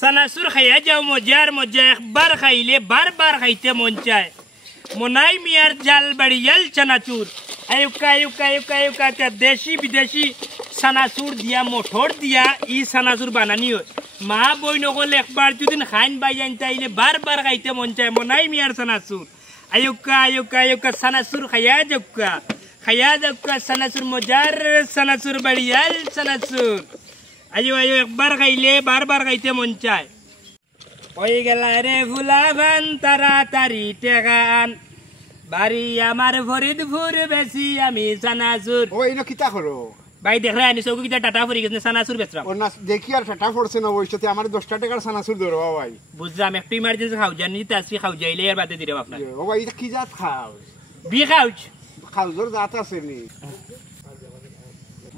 সানাসুর খাইয়া যাও মজার মজা একবার খাইলে বারবার খাইতে মন চায় মনাই মিয়ার জাল বাড়িয়াল চানাচুর আয়ুকা আয়ুকা আয়ুকা আয়ুকা দেশি বিদেশি সানাসুর দিয়া মোটর দিয়া ই সানাসুর বানানি হয় মা বই নগলে একবার যদি খাইন বাইয়ান চাইলে বারবার খাইতে মন চায় মনাই মিয়ার সানাসুর আয়ুকা আয়ুকা আয়ুকা সানাসুর খাইয়া যাওকা সানাসুর মজার সানাসুর বাড়িয়াল সানাসুর আয়ো আয়ো একবার খাইলে বারবার খাইতে মন চায় ওই গেলা রে ফুলাবান তাড়াতাড়ি টেকান বাড়ি আমার ফরিদপুর বেশি আমি সানাসুর ওই না কিতা করো ভাই দেখরা আনি সৌকি কিটা টাটা ফরি গেছে সানাসুর বেচরাম ও না দেখি আর টাটা পড়ছে না ওই সাথে আমার 10 টাকার সানাসুর ধরো ভাই বুঝলাম একটু ইমার্জেন্সি খাও জানি তাসি খাও যাইলে আর বাদে দিরে আপনার ও ভাই এটা কি জাত খাও বি খাওছ খাউজর জাত আছে নি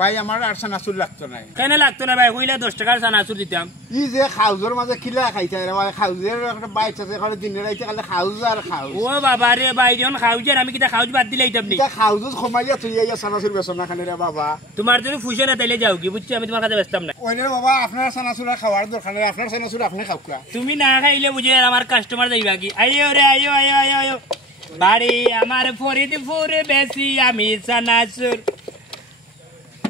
ভাই আমার আর সানাসুর লাগতো না কেন লাগতো না ভাই কইলা 10 টাকার সানাসুর দিতাম ই যে খাউজর মাঝে কিলা খাইতে রে ভাই খাউজের একটা বাইচ আছে খালি দিনে রাইতে খালি খাউজ আর খাউজ ও বাবা রে ভাই যখন খাউজের আমি কিটা খাউজ বাদ দিলাই আপনি এটা খাউজ খমাইয়া তুই ইয়া সানাসুর বেচনা খানে রে বাবা তোমার যদি ফুসে না তাইলে যাও কি বুঝছি আমি তোমার কাছে ব্যস্তাম না ওই রে বাবা আপনার সানাসুর খাওয়ার দরকার নেই আপনার সানাসুর আপনি খাওকা তুমি না খাইলে বুঝে আমার কাস্টমার যাইবা কি আইও রে আইও আইও আইও আইও বাড়ি আমার ফরিদপুর বেশি আমি সানাসুর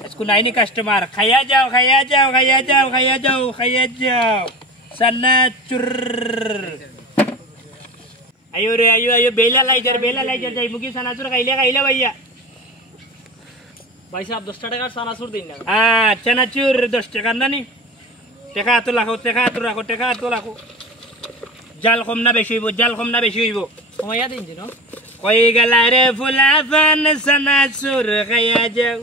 আজকে নাইনি কাস্টমার খাইয়া যাও খাইয়া যাও খাইয়া যাও খাইয়া যাও খাইয়া যাও সানাসুর আইও রে আইও আইও বেলা লাইজার যাই মুকি সানাসুর খাইলে ভাইয়া ভাই সাহেব 10 টাকার সানাসুর দিন না চানাচুর 10 টাকা না নি টাকা তো রাখো জাল কম না বেশি হইব সময়া দিন দিন কই গেলা রে ফুলাফান সানাসুর খাইয়া যাও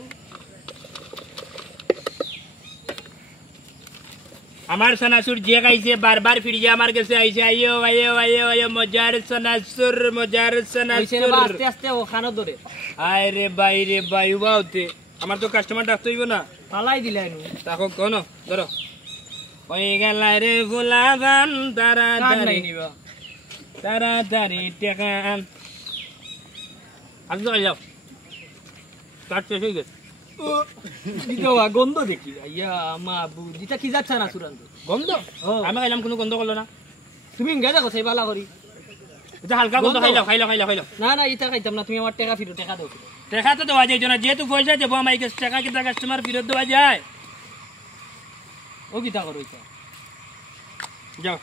আমার সানাসুর যে খাইছে বারবার ফিরিয়ে আমার কাছে আইছে আইও আইও আইও আইও মজার সানাসুর আস্তে আস্তে ও খানো ধরে আয় রে ভাই বাউতে আমার তো কাস্টমার ডাকতে হইব না পালাই দিলাই নু তাকো কোন ধরো ওই গেলা রে ফুলাবান তাড়াতাড়ি টেকা আজ যাও কাট শেষ হয়ে গেছে গন্ধ দেখি ইয়া মা বুঝিটা কি যাচ্ছে না সুরান্ত গন্ধ আমি খাইলাম কোনো গন্ধ করলো না তুমি ইংগা দেখো সেই বালা করি এটা হালকা গন্ধ খাইলাও না এটা খাইতাম না তুমি আমার টাকা ফিরো টাকা দাও টাকা তো দেওয়া যায় না যেহেতু পয়সা দেবো আমার টাকা কিতা কাস্টমার ফেরত দেওয়া যায় ও কিতা করো এটা যাও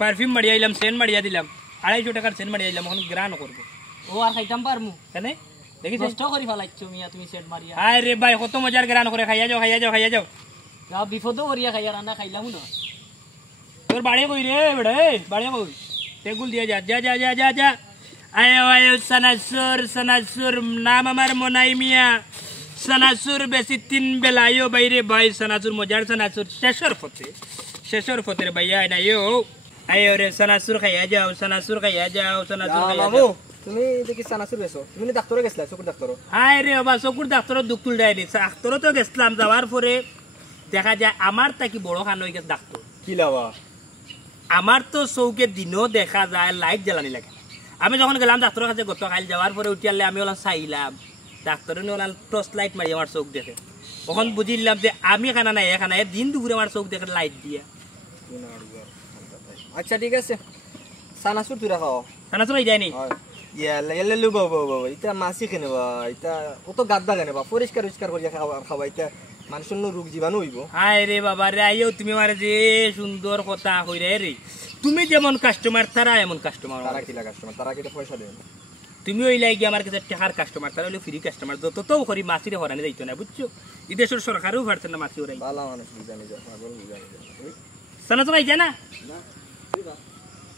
পারফিউম মারিয়া আইলাম সেন্ট মারিয়া দিলাম 250 টাকার সেন্ট মারিয়া দিলাম এখন গ্রান করবো ও আর খাইতাম পারমু কেন দেখি কষ্ট করি ফেলাইছো মিয়া তুমি সেট মারিয়া আয় রে ভাই কত মজার গ্রান করে খাইয়া যাও যা বিপদও করিয়া খাইয়া রান্না খাইলাম না তোর বাড়ি কই রে বেড়ে বাড়ি কই টেগুল দিয়ে যা আয় সানাসুর নাম আমার মনাই মিয়া সানাসুর বেশি 3 বেলা আয়ো বাইরে ভাই সানাসুর মজার সানাসুর শেষর ফতে রে ভাইয়া আইনায়ো আয়ো রে সানাসুর খাইয়া যাও তুমি দেখি সানাসুর বেছো তুমি ডাক্তারে গেছলা চকুর ডাক্তার আয় রে বাবা চকুর ডাক্তার দুঃখ তুল দেয়নি ডাক্তার তো গেছলাম যাওয়ার পরে দেখা যায় আমার তাকি বড় খান হয়ে গেছে ডাক্তার কি লাভা আমার তো চৌকে দিনও দেখা যায় লাইট জ্বালানি লাগে আমি যখন গেলাম ডাক্তারের কাছে গতকাল যাওয়ার পরে উঠিয়ালে আমি ওলা চাইলাম ডাক্তার ওলা টর্চ লাইট মারি আমার চোখ দেখে তখন বুঝিলাম যে আমি খানা নাই এখানে দিন দুপুরে আমার চোখ দেখে লাইট দিয়া আচ্ছা ঠিক আছে সানাসুর তুই রাখাও সানাসুর এই যায়নি এটা মাছি কেনে বা এটা কত গাদ্দা কেনে বা পরিষ্কার করিয়া খাওয়া এটা মানুষের রোগ জীবাণু হইব হায় রে বাবা রে আইও তুমি আমার যে সুন্দর কথা কইরে রে তুমি যেমন কাস্টমার তারা এমন কাস্টমার তারা কিলা কাস্টমার তারা কিটা পয়সা দেন তুমি ওই লাগি আমার কাছে টাকার কাস্টমার তারা হলো ফ্রি কাস্টমার যত তো করি মাছিরে হরানি যাইতো না বুঝছো এই দেশের সরকারও পারছে না মাছি ওরাই ভালো মানুষ বুঝানি যা পাগল বুঝানি সানাসুর আই জানা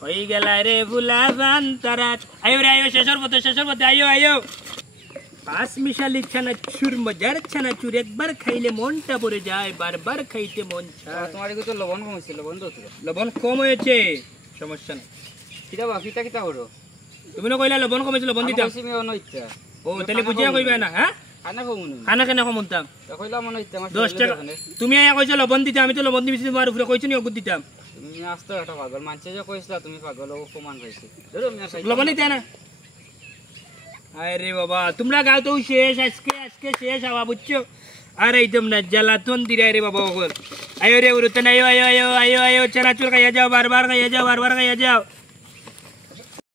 ওই গেলা রে ফুলাবান তারা আয়ো রে আয়ো শেষর পথে আয়ো পাঁচ মিশালি ছানাচুর মজার ছানাচুর একবার খাইলে মনটা ভরে যায় বারবার খাইতে মন চায় তোমার তো লবণ কম হইছে লবণ কম হয়েছে সমস্যা নেই কিটা করো তুমি না কইলা লবণ কমেছে লবণ দিতাম ও তাহলে বুঝিয়া কইবা না হ্যাঁ খানা কেন কমতাম 10 টাকা তুমি আয়া কইছো লবণ দিতে আমি তো লবণ দিছি তোমার উপরে কইছো নি ওগুদ দিতাম তুমি আস্তে একটা পাগল মানছে যে কইছলা তুমি পাগল ও প্রমাণ পাইছি লবণ দিতে না আরে বাবা তোমরা গাও তো শেষ আজকে শেষ হওয়া বুঝছো अरे एकदम ना जलातून दिलाय रे बाबा ओगल आयो रे उरुतन आयो आयो आयो आयो आयो चनाचूर खाया जाओ बार बार खाया जाओ बार बार खाया जाओ